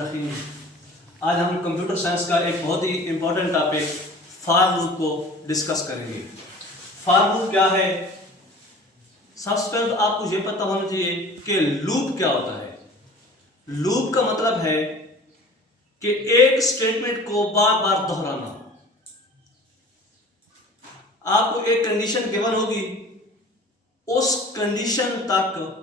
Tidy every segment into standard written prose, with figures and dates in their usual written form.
बिस्मिल्लाहिर्रहमानिर्रहीम। आज हम कंप्यूटर साइंस का एक बहुत ही इम्पोर्टेंट टॉपिक फॉर लूप को डिस्कस करेंगे। फॉर लूप क्या है? सबसे पहले तो आपको ये पता होना चाहिए कि लूप क्या होता है। लूप का मतलब है कि एक स्टेटमेंट को बार बार दोहराना। आपको एक कंडीशन गिवन होगी, उस कंडीशन तक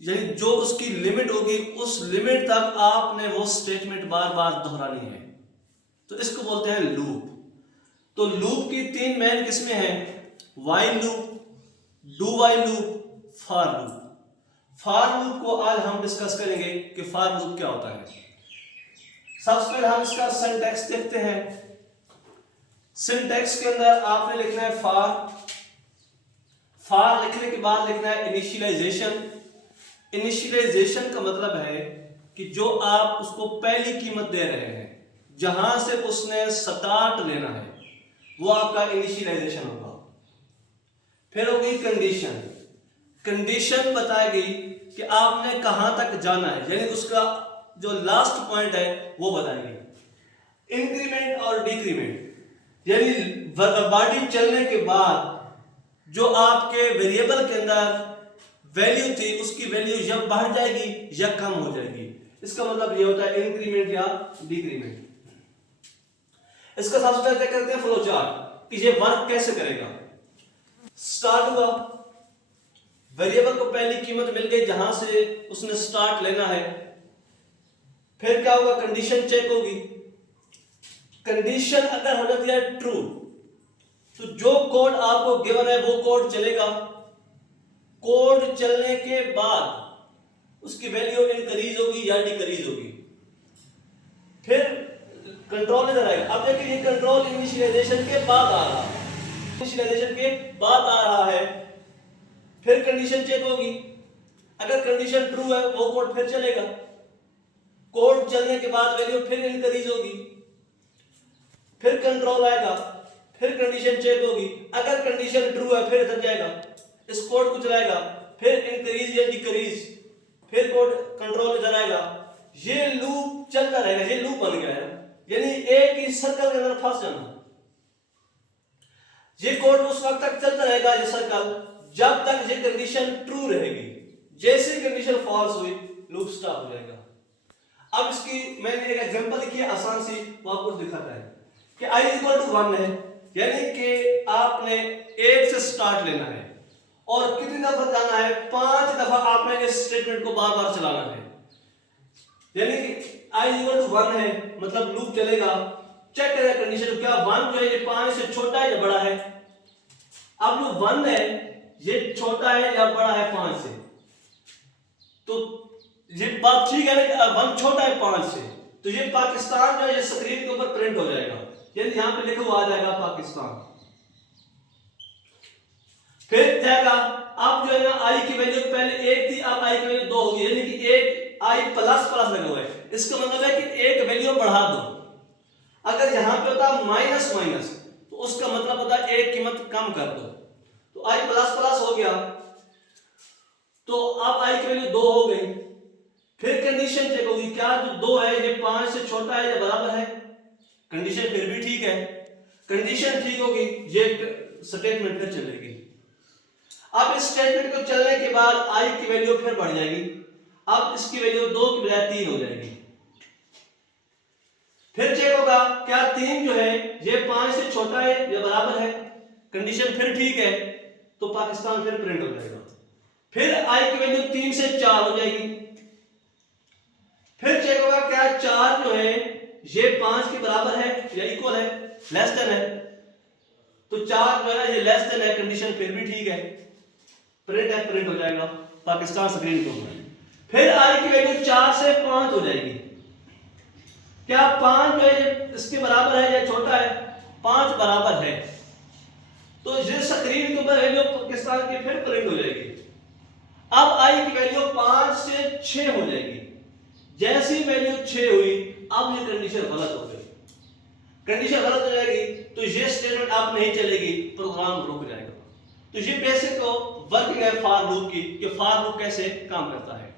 यानी जो उसकी लिमिट होगी उस लिमिट तक आपने वो स्टेटमेंट बार बार दोहरानी है, तो इसको बोलते हैं लूप। तो लूप की तीन मेन किस्में हैं, while loop, do while loop, for loop. For loop को आज हम डिस्कस करेंगे कि फॉर लूप क्या होता है। सबसे पहले हम इसका सिंटैक्स देखते हैं। सिंटैक्स के अंदर आपने लिखना है फॉर लिखने के बाद लिखना है इनिशियलाइजेशन। इनिशियलाइजेशन का मतलब है कि जो आप उसको पहली कीमत दे रहे हैं, जहां से उसने स्टार्ट लेना है, वो आपका इनिशियलाइजेशन होगा। फिर होगी कंडीशन। कंडीशन बताएगी कि आपने कहां तक जाना है, यानी उसका जो लास्ट पॉइंट है वो बताएगी। इंक्रीमेंट और डिक्रीमेंट यानी बॉडी चलने के बाद जो आपके वेरिएबल के अंदर वैल्यू थी उसकी वैल्यू या बढ़ जाएगी या कम हो जाएगी। इसका मतलब ये होता है इंक्रीमेंट या डिक्रीमेंट। इसका सबसे पहले करते हैं फ्लो चार्ट कि ये वर्क कैसे करेगा। स्टार्ट हुआ, वेरिएबल को पहली कीमत मिल गई जहां से उसने स्टार्ट लेना है। फिर क्या होगा, कंडीशन चेक होगी। कंडीशन अगर हो जाती है ट्रू तो जो कोड आपको गिवन है वो कोड चलेगा। कोड चलने के बाद उसकी वैल्यू इंक्रीज होगी या डिक्रीज होगी। फिर कंट्रोल इधर आएगा। अब देखिए ये कंट्रोल इनिशियलाइजेशन के बाद आ रहा है, इनिशियलाइजेशन के बाद आ रहा है। फिर कंडीशन चेक होगी, अगर कंडीशन ट्रू है वो कोड फिर चलेगा। कोड चलने के बाद वैल्यू फिर इंक्रीज होगी। फिर कंट्रोल आएगा, फिर कंडीशन चेक होगी, अगर कंडीशन ट्रू है फिर इधर जाएगा, इस कोड को चलाएगा, फिर इंक्रीज या डिक्रीज, फिर कोड कंट्रोल इधर आएगा। ये लूप चलता रहेगा। ये लूप बन गया है, यानी एक ही सर्कल के अंदर फंस जाना। ये कोड उस वक्त तक चलता रहेगा, ये सर्कल, जब तक ये कंडीशन ट्रू रहेगी। जैसे कंडीशन फॉल्स हुई लूप स्टॉप हो जाएगा। अब इसकी मैंने एक एग्जांपल लिखी है आसान सी, वो आपको दिखाता है कि i = 1 है, यानी कि आपने 1 से स्टार्ट लेना है और कितनी दफा जाना है, 5 दफा आपने इस स्टेटमेंट को बार बार चलाना है। यानी कि i = 1 है, मतलब लूप चलेगा। चेक करें कंडीशन, क्या 1 जो है ये 5 से छोटा है या बड़ा है। अब जो 1 है ये छोटा है या बड़ा है 5 से, तो ये बात ठीक है ना कि 1 छोटा है 5 से, तो ये पाकिस्तान जो है ये स्क्रीन के ऊपर प्रिंट हो जाएगा, यानी यहां पे लिखा हुआ आ जाएगा पाकिस्तान। फिर जाएगा, अब जो है ना i की वैल्यू पहले 1 थी, अब i की वैल्यू 2 होगी, यानी कि एक i प्लस प्लस लगा हुआ है। इसका मतलब है कि एक वैल्यू बढ़ा दो। अगर यहां पे होता माइनस माइनस तो उसका मतलब होता है एक कीमत कम कर दो। तो i प्लस प्लस हो गया, तो अब i की वैल्यू 2 हो गई। फिर कंडीशन चेक होगी, क्या जो 2 है ये 5 से छोटा है या बराबर है। कंडीशन फिर भी ठीक है, कंडीशन ठीक होगी, ये स्टेटमेंट फिर चलेगी। अब इस स्टेटमेंट को चलने के बाद i की वैल्यू फिर बढ़ जाएगी। अब इसकी वैल्यू 2 की बजाय 3 हो जाएगी। फिर चेक होगा, क्या 3 जो है ये 5 से छोटा है या बराबर है। कंडीशन फिर ठीक है, तो पाकिस्तान फिर प्रिंट हो जाएगा। फिर i की वैल्यू 3 से 4 हो जाएगी। फिर चेक होगा, क्या 4 जो है ये 5 के बराबर है या इक्वल है, लेस देन है, तो 4 जो है ये लेस देन है। कंडीशन फिर भी ठीक है, प्रिंट हो जाएगा पाकिस्तान स्क्रीन के ऊपर। फिर i की वैल्यू 4 से 5 हो जाएगी। क्या 5 जो है इसके बराबर है या छोटा है, 5 बराबर है, तो ये स्क्रीन के ऊपर वैल्यू पाकिस्तान की फिर प्रिंट हो जाएगी। अब i की वैल्यू 5 से 6 हो जाएगी। जैसी वैल्यू 6 हुई, अब ये कंडीशन गलत हो गई। कंडीशन गलत हो जाएगी तो ये स्टेटमेंट अब नहीं चलेगी, प्रोग्राम रुक जाएगा। तो ये बेसिक वर्किंग है फॉर लूप की, कि फॉर लूप कैसे काम करता है।